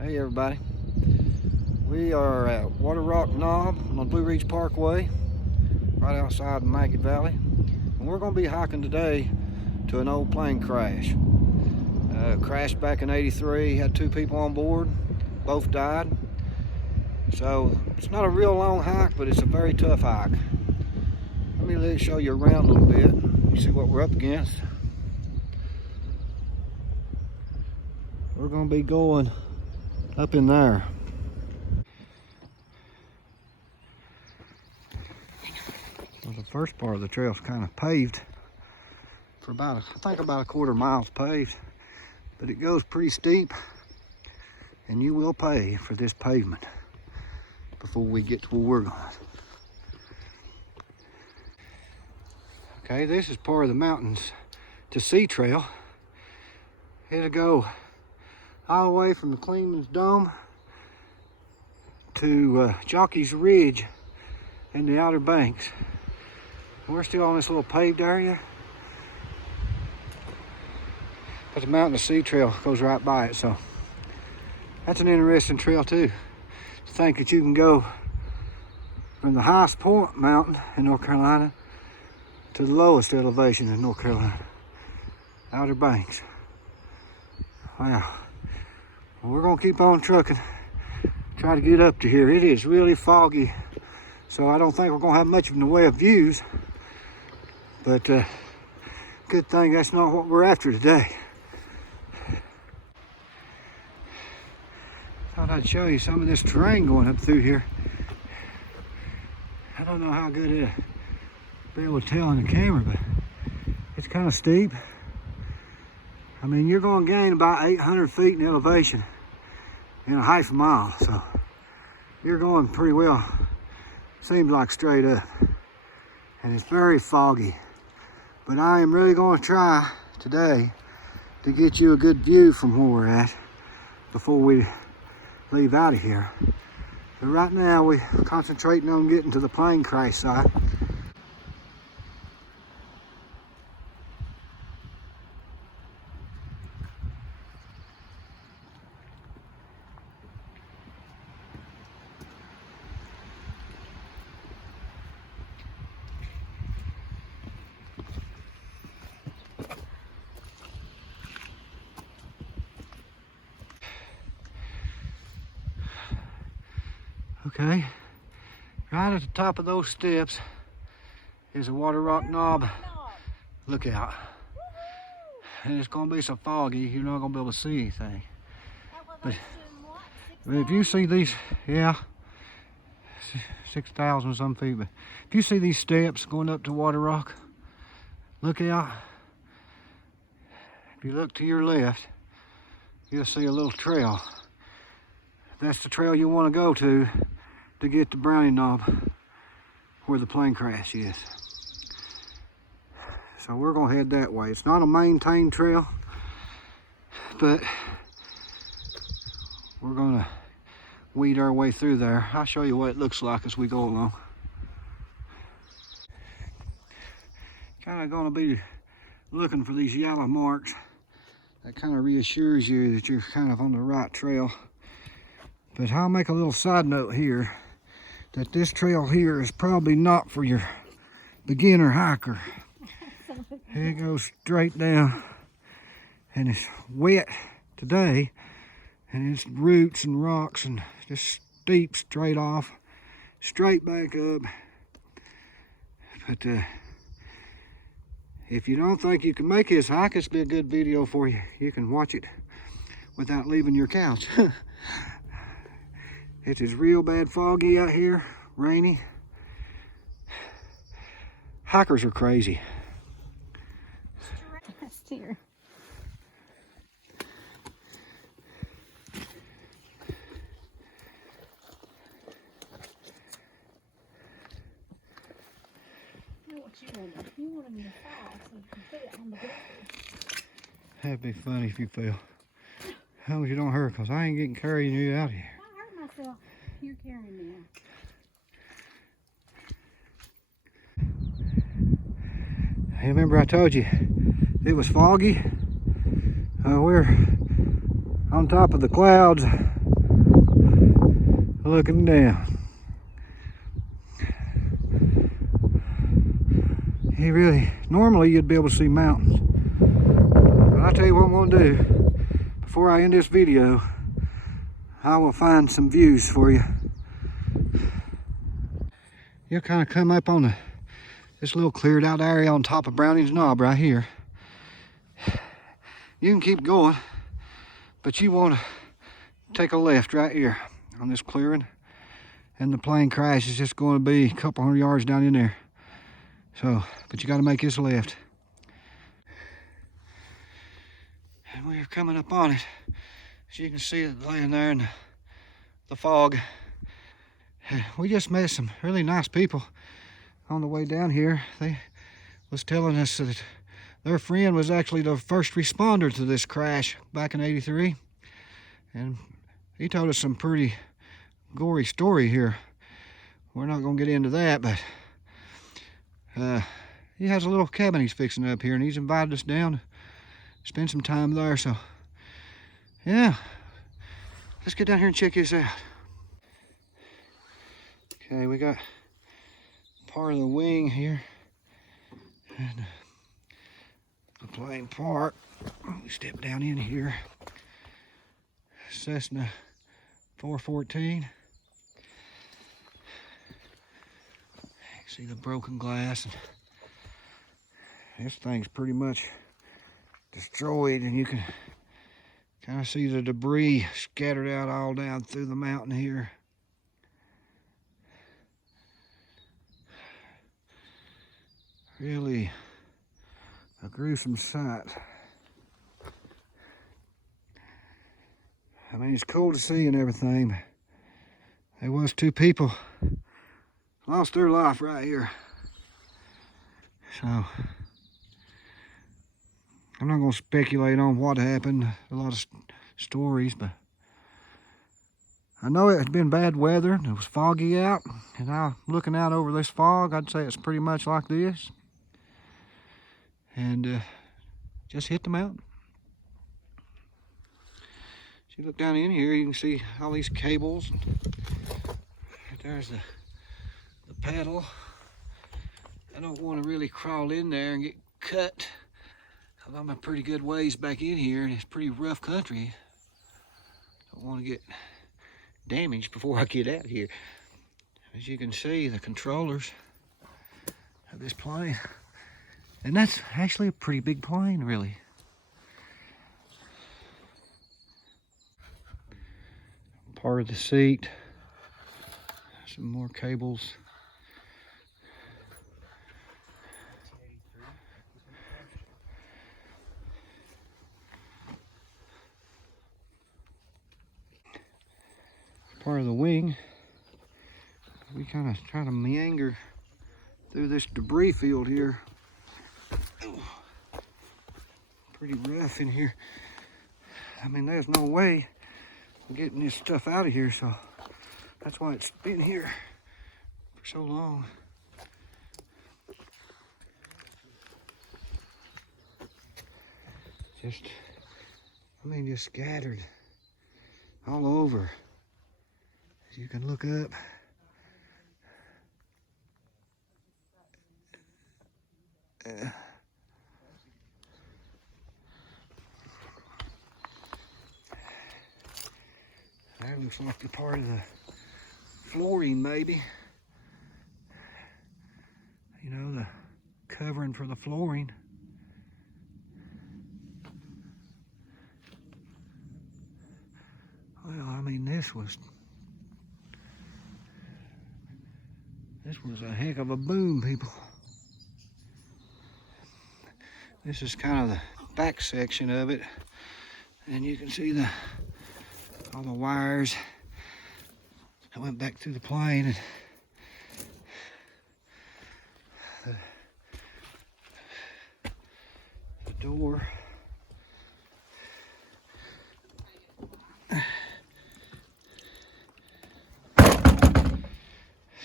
Hey everybody, we are at Water Rock Knob on the Blue Ridge Parkway, right outside Maggie Valley, and we're going to be hiking today to an old plane crash. Crashed back in '83, had 2 people on board, both died. So it's not a real long hike, but it's a very tough hike. Let me show you around a little bit, you see what we're up against. We're going to be going up in there. Well, the first part of the trail is kind of paved for about, I think about a quarter mile paved, but it goes pretty steep, and you will pay for this pavement before we get to where we're going. Okay, this is part of the mountains to sea trail. It'll go all the way from the Cleanman's Dome to Jockey's Ridge in the Outer Banks. We're still on this little paved area, but the mountain to sea trail goes right by it, so that's an interesting trail too. To think that you can go from the highest point mountain in North Carolina to the lowest elevation in North Carolina, Outer Banks. Wow. Well, we're gonna keep on trucking, try to get up to here. It is really foggy, so I don't think we're gonna have much in the way of views, but good thing that's not what we're after today. Thought I'd show you some of this terrain going up through here. I don't know how good it'll be able to tell on the camera, but it's kind of steep. I mean, you're going to gain about 800 feet in elevation in a half a mile, so you're going pretty well. Seems like straight up, and it's very foggy. But I am really going to try today to get you a good view from where we're at before we leave out of here. But right now we're concentrating on getting to the plane crash site. Okay, right at the top of those steps is a Water Rock Knob lookout. And it's gonna be so foggy, you're not gonna be able to see anything. But if you see these, yeah, 6,000 some feet, but if you see these steps going up to Water Rock lookout, if you look to your left, you'll see a little trail. That's the trail you want to go to get to Brownie Knob, where the plane crash is. So we're gonna head that way. It's not a maintained trail, but we're gonna weed our way through there. I'll show you what it looks like as we go along. Kind of gonna be looking for these yellow marks. That kind of reassures you that you're kind of on the right trail. But I'll make a little side note here that this trail here is probably not for your beginner hiker. It goes straight down, and it's wet today, and it's roots and rocks and just steep straight off, straight back up. But if you don't think you can make this hike, it's be a good video for you. You can watch it without leaving your couch. It is real bad foggy out here, rainy. Hikers are crazy. Steer. You know what you wanted? You wanted me to fall so you can put it on the ground. That'd be funny if you fell. As long as you don't hurt, because I ain't getting carrying you out here. I hurt myself. You're carrying me out. Hey, remember I told you it was foggy? We're on top of the clouds looking down. He really, normally you'd be able to see mountains. But I'll tell you what I'm gonna do. Before I end this video, I will find some views for you. You'll kind of come up on this little cleared out area on top of Browning's Knob right here. You can keep going, but you want to take a left right here on this clearing, and the plane crash is just going to be a couple hundred yards down in there. So, but you got to make this left. And we're coming up on it. As you can see it laying there in the fog. We just met some really nice people on the way down here. They was telling us that their friend was actually the first responder to this crash back in '83. And he told us some pretty gory story here. We're not gonna get into that, but he has a little cabin he's fixing up here, and he's invited us down to spend some time there. So yeah, let's get down here and check this out. Okay, we got part of the wing here and the plane part. We step down in here. Cessna 414. See the broken glass, and this thing's pretty much destroyed, and you can kind of see the debris scattered out all down through the mountain here. Really a gruesome sight. I mean, it's cool to see and everything, but there was 2 people lost their life right here. So I'm not going to speculate on what happened. A lot of stories, but I know it had been bad weather. It was foggy out, and now looking out over this fog, I'd say it's pretty much like this. And just hit the mountain. If you look down in here, you can see all these cables. There's the paddle. I don't want to really crawl in there and get cut. I'm a pretty good ways back in here, and it's pretty rough country. Don't want to get damaged before I get out here. As you can see, the controllers of this plane, and that's actually a pretty big plane, really. Part of the seat, some more cables. Part of the wing. We kind of try to meander through this debris field here. Pretty rough in here. I mean, there's no way of getting this stuff out of here, so that's why it's been here for so long. Just scattered all over. As you can look up. That looks like the part of the flooring, maybe. You know, the covering for the flooring. Well, I mean, this was a heck of a boom, people. This is kind of the back section of it, and you can see all the wires that went back through the plane, and the door.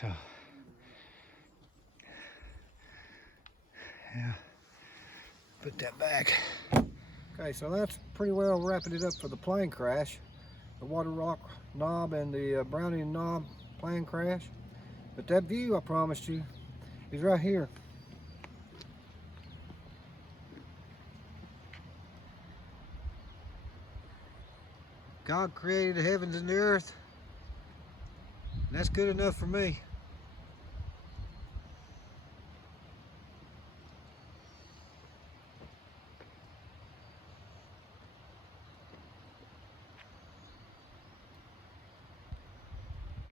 So, yeah, put that back. Okay, so that's pretty well wrapping it up for the plane crash. the water rock knob and the Brownie knob plane crash. But that view I promised you is right here. God created the heavens and the earth, and that's good enough for me.